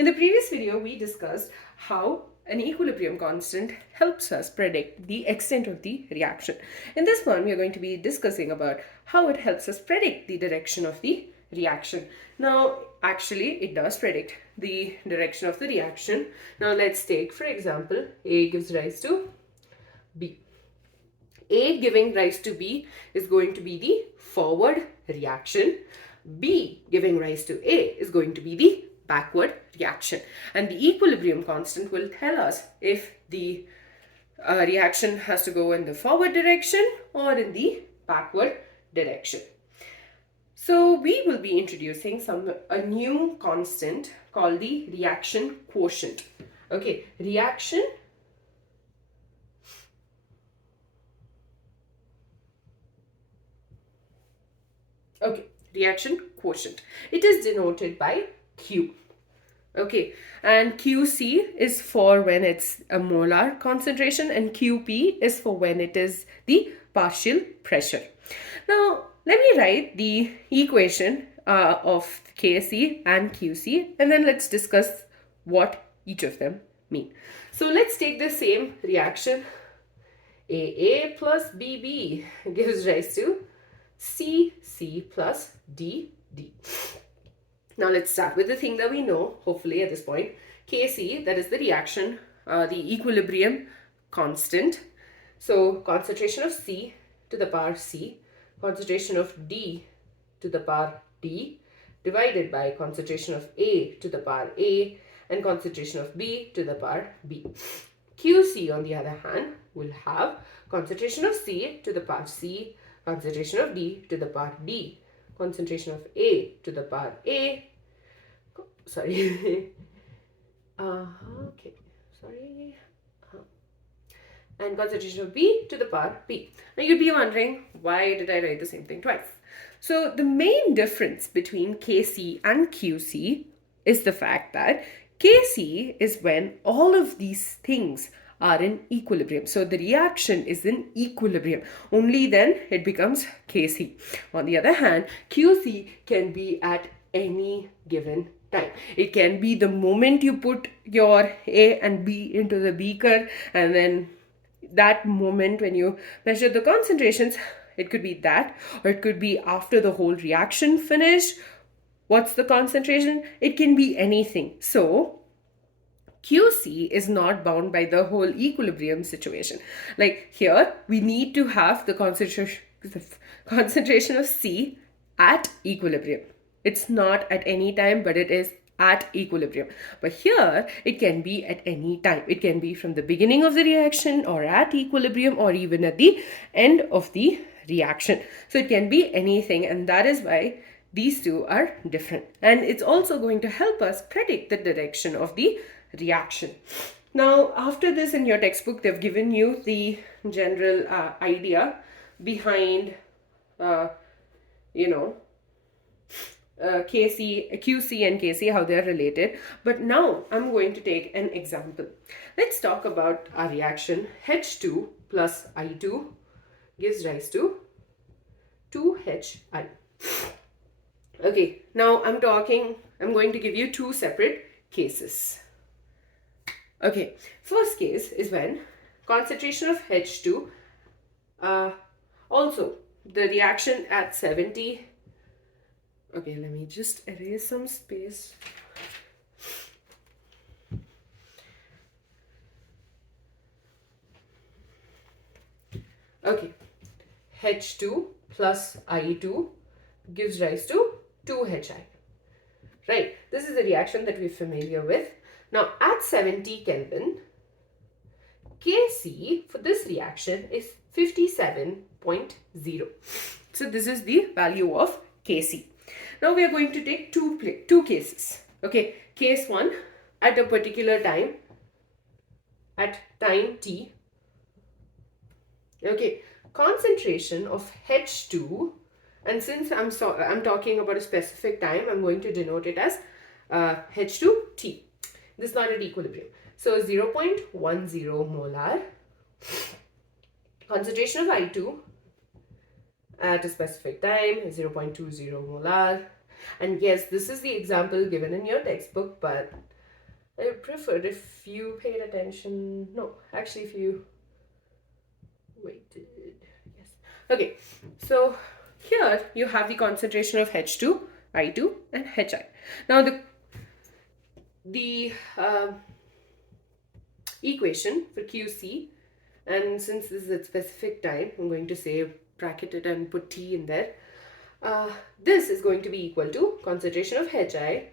In the previous video, we discussed how an equilibrium constant helps us predict the extent of the reaction. In this one, we are going to be discussing about how it helps us predict the direction of the reaction. Now, actually, it does predict the direction of the reaction. Now, let's take, for example, A gives rise to B. A giving rise to B is going to be the forward reaction. B giving rise to A is going to be the backward reaction. And the equilibrium constant will tell us if the reaction has to go in the forward direction or in the backward direction. So we will be introducing a new constant called the reaction quotient. Okay, reaction quotient. It is denoted by Q. Okay, and QC is for when it's a molar concentration and QP is for when it is the partial pressure. Now, let me write the equation of KC and QC, and then let's discuss what each of them mean. So let's take the same reaction. AA plus BB gives rise to CC plus DD. Now let's start with the thing that we know, hopefully at this point. Kc, that is the reaction, the equilibrium constant. So concentration of C to the power C, concentration of D to the power D, divided by concentration of A to the power A, and concentration of B to the power B. Qc, on the other hand, will have concentration of C to the power C, concentration of D to the power D, concentration of A to the power A, and concentration of B to the power B. Now you'd be wondering, why did I write the same thing twice? So the main difference between Kc and Qc is the fact that Kc is when all of these things are in equilibrium. So the reaction is in equilibrium. Only then it becomes Kc. On the other hand, Qc can be at any given time. It can be the moment you put your A and B into the beaker, and then that moment when you measure the concentrations, it could be that, or it could be after the whole reaction finished. What's the concentration? It can be anything. So QC is not bound by the whole equilibrium situation. Like here, we need to have the concentration of C at equilibrium. It's not at any time, but it is at equilibrium. But here, it can be at any time. It can be from the beginning of the reaction or at equilibrium or even at the end of the reaction. So it can be anything, and that is why these two are different. And it's also going to help us predict the direction of the reaction. Now, after this in your textbook, they've given you the general idea behind, QC and Kc, how they're related. But now I'm going to take an example. Let's talk about our reaction. H2 plus I2 gives rise to 2HI. Okay, now I'm going to give you two separate cases. Okay, first case is when concentration of H2, also the reaction at 70. Okay, let me just erase some space. Okay, H2 plus I2 gives rise to 2HI. Right, this is a reaction that we're familiar with. Now, at 70 Kelvin, Kc for this reaction is 57.0. So this is the value of Kc. Now we are going to take two cases. Okay, case 1, at a particular time, at time t. Okay, concentration of H2, and since I'm talking about a specific time, I'm going to denote it as H2T. This is not at equilibrium. So 0.10 molar. Concentration of I2 at a specific time, 0.20 molar. And yes, this is the example given in your textbook, but I prefer if you paid attention. No, actually, if you waited. Yes. Okay, so here you have the concentration of H2, I2, and HI. Now, the equation for QC, and since this is a specific time, I'm going to say bracket it and put T in there. This is going to be equal to concentration of HI,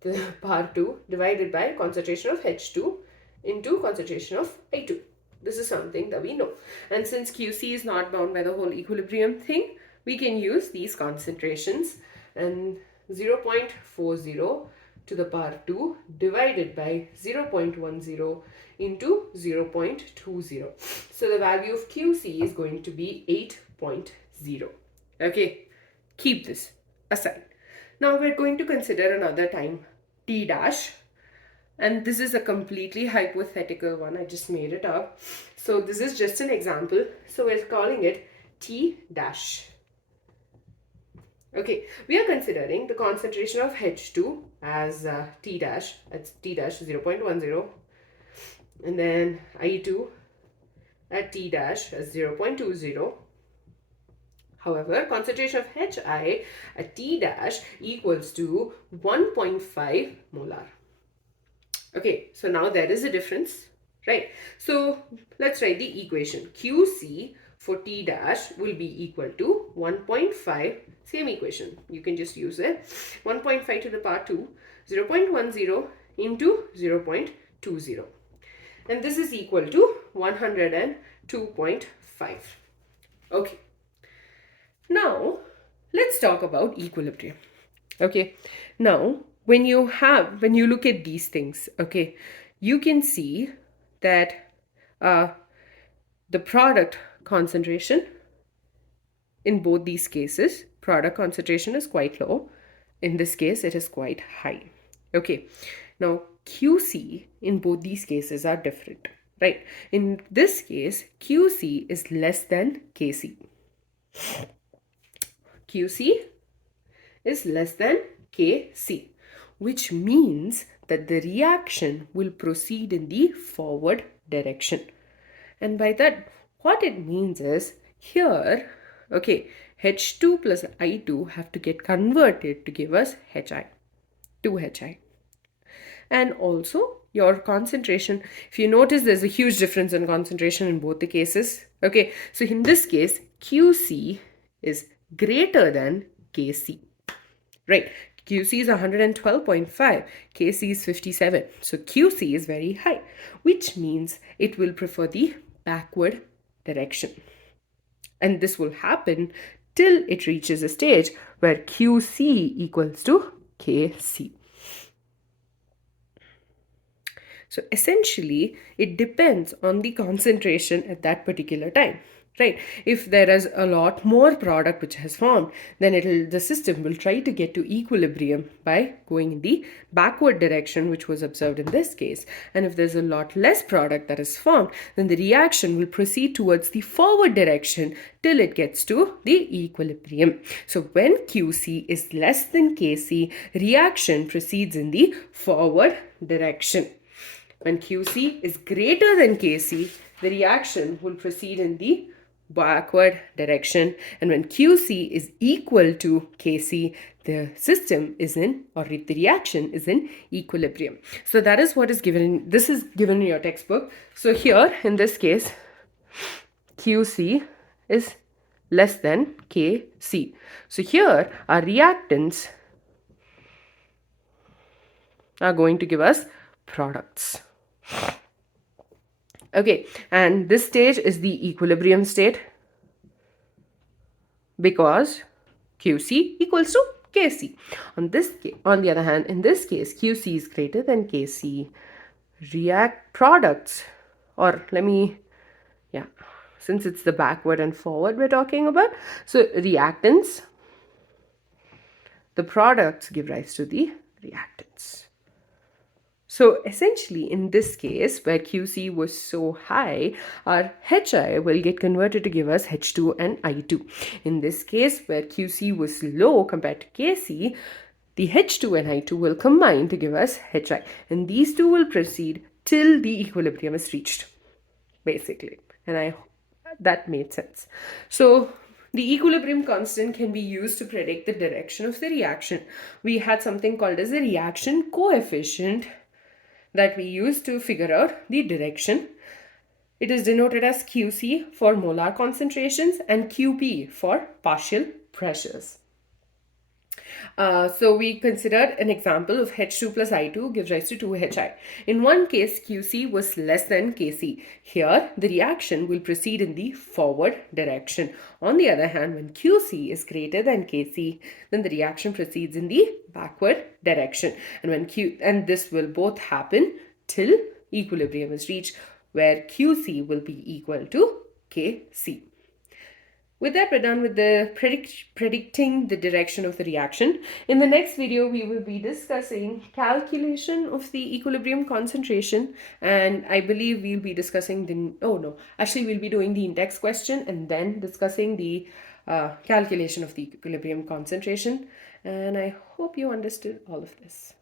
the power 2, divided by concentration of H2 into concentration of I2. This is something that we know. And since QC is not bound by the whole equilibrium thing, we can use these concentrations, and 0.40 to the power 2 divided by 0.10 into 0.20. So the value of QC is going to be 8.0. Okay, keep this aside. Now we're going to consider another time, T dash. And this is a completely hypothetical one. I just made it up. So this is just an example. So we're calling it T dash. Okay, we are considering the concentration of H2 as T dash. That's T dash 0.10. And then I2 at T dash as 0.20. However, concentration of HI at T dash equals to 1.5 molar. Okay, so now there is a difference, right? So let's write the equation. QC for T dash will be equal to 1.5, same equation. You can just use it. 1.5 to the power 2, 0.10 into 0.20. And this is equal to 102.5. Okay. Now, let's talk about equilibrium. Okay. Now, when you look at these things, okay, you can see that the product concentration in both these cases, product concentration is quite low. In this case, it is quite high. Okay. Now, QC in both these cases are different, right? In this case, QC is less than KC. QC is less than Kc, which means that the reaction will proceed in the forward direction. And by that, what it means is here, okay, H2 plus I2 have to get converted to give us HI, 2HI. And also your concentration, if you notice, there's a huge difference in concentration in both the cases. Okay, so in this case, QC is greater than Kc, right? QC is 112.5, Kc is 57. So QC is very high, which means it will prefer the backward direction. And this will happen till it reaches a stage where QC equals to Kc. So essentially, it depends on the concentration at that particular time, right? If there is a lot more product which has formed, then the system will try to get to equilibrium by going in the backward direction, which was observed in this case. And if there's a lot less product that is formed, then the reaction will proceed towards the forward direction till it gets to the equilibrium. So when QC is less than Kc, reaction proceeds in the forward direction. When QC is greater than Kc, the reaction will proceed in the backward direction. And when QC is equal to Kc, the system is in, or the reaction is in equilibrium. So that is what is given. This is given in your textbook. So here, in this case, QC is less than Kc. So here, our reactants are going to give us products. Okay, and this stage is the equilibrium state because QC equals to Kc. On the other hand, in this case, QC is greater than Kc. Products, or since it's the backward and forward we're talking about, so reactants, the products give rise to the reactants. So essentially, in this case, where QC was so high, our HI will get converted to give us H2 and I2. In this case, where QC was low compared to Kc, the H2 and I2 will combine to give us Hi, and these two will proceed till the equilibrium is reached, basically. And I that made sense. So the equilibrium constant can be used to predict the direction of the reaction. We had something called as the reaction coefficient that we use to figure out the direction. It is denoted as QC for molar concentrations and QP for partial pressures. So we considered an example of H2 plus I2 gives rise to 2Hi. In one case, QC was less than Kc. Here, the reaction will proceed in the forward direction. On the other hand, when QC is greater than Kc, then the reaction proceeds in the backward direction. And this will both happen till equilibrium is reached, where QC will be equal to Kc. With that, we're done with the predicting the direction of the reaction. In the next video, we will be discussing calculation of the equilibrium concentration, and I believe we'll be discussing we'll be doing the index question and then discussing the calculation of the equilibrium concentration. And I hope you understood all of this.